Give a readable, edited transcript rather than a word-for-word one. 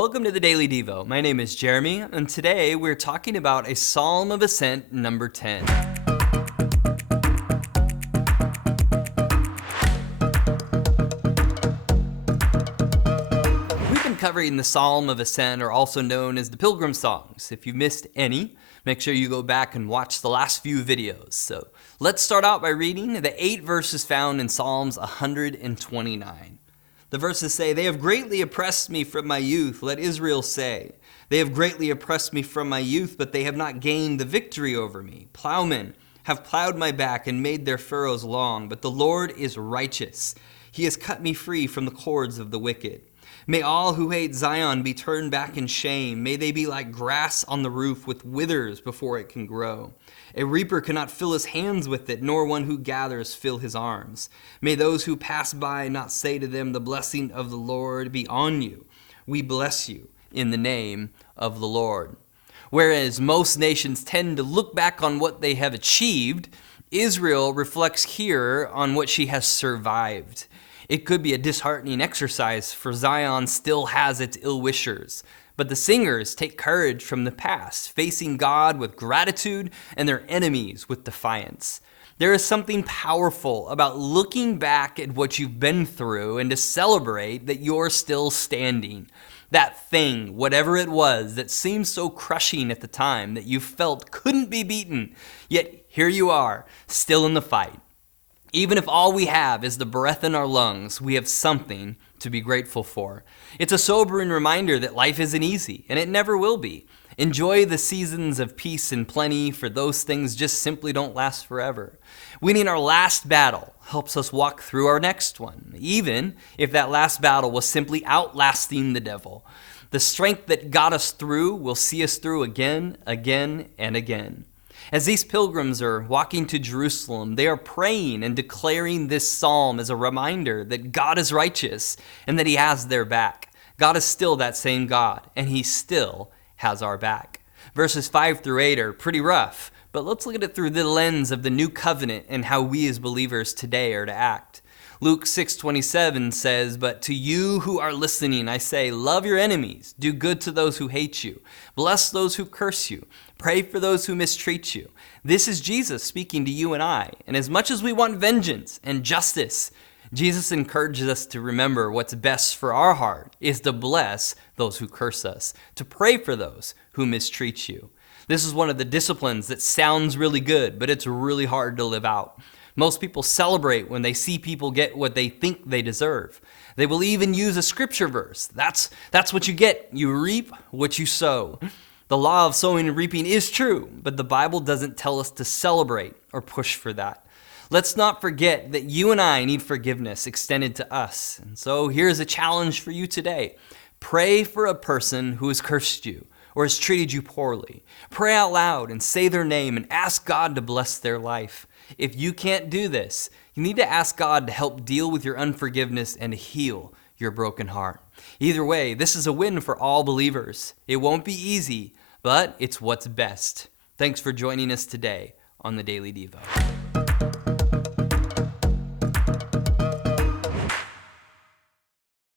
Welcome to the Daily Devo. My name is Jeremy, and today we're talking about a Psalm of Ascent, number 10. We've been covering the Psalm of Ascent, or also known as the Pilgrim Songs. If you've missed any, make sure you go back and watch the last few videos. So let's start out by reading the 8 verses found in Psalms 129. The verses say, "They have greatly oppressed me from my youth, let Israel say. They have greatly oppressed me from my youth, but they have not gained the victory over me. Plowmen have plowed my back and made their furrows long, but the Lord is righteous. He has cut me free from the cords of the wicked. May all who hate Zion be turned back in shame. May they be like grass on the roof with withers before it can grow. A reaper cannot fill his hands with it, nor one who gathers fill his arms. May those who pass by not say to them, the blessing of the Lord be on you. We bless you in the name of the Lord." Whereas most nations tend to look back on what they have achieved, Israel reflects here on what she has survived. It could be a disheartening exercise, for Zion still has its ill-wishers. But the singers take courage from the past, facing God with gratitude and their enemies with defiance. There is something powerful about looking back at what you've been through and to celebrate that you're still standing. That thing, whatever it was, that seemed so crushing at the time that you felt couldn't be beaten, yet here you are, still in the fight. Even if all we have is the breath in our lungs, we have something to be grateful for. It's a sobering reminder that life isn't easy, and it never will be. Enjoy the seasons of peace and plenty, for those things just simply don't last forever. Winning our last battle helps us walk through our next one, even if that last battle was simply outlasting the devil. The strength that got us through will see us through again, and again. As these pilgrims are walking to Jerusalem, they are praying and declaring this psalm as a reminder that God is righteous and that he has their back. God is still that same God, and he still has our back. Verses 5 through 8 are pretty rough, but let's look at it through the lens of the new covenant and how we as believers today are to act. Luke 6:27 says, "But to you who are listening, I say, love your enemies, do good to those who hate you, bless those who curse you, pray for those who mistreat you." This is Jesus speaking to you and I. And as much as we want vengeance and justice, Jesus encourages us to remember what's best for our heart is to bless those who curse us, to pray for those who mistreat you. This is one of the disciplines that sounds really good, but it's really hard to live out. Most people celebrate when they see people get what they think they deserve. They will even use a scripture verse. That's what you get. You reap what you sow. The law of sowing and reaping is true, but the Bible doesn't tell us to celebrate or push for that. Let's not forget that you and I need forgiveness extended to us. And so here's a challenge for you today. Pray for a person who has cursed you or has treated you poorly. Pray out loud and say their name and ask God to bless their life. If you can't do this, you need to ask God to help deal with your unforgiveness and heal your broken heart. Either way, this is a win for all believers. It won't be easy, but it's what's best. Thanks for joining us today on the Daily Devo.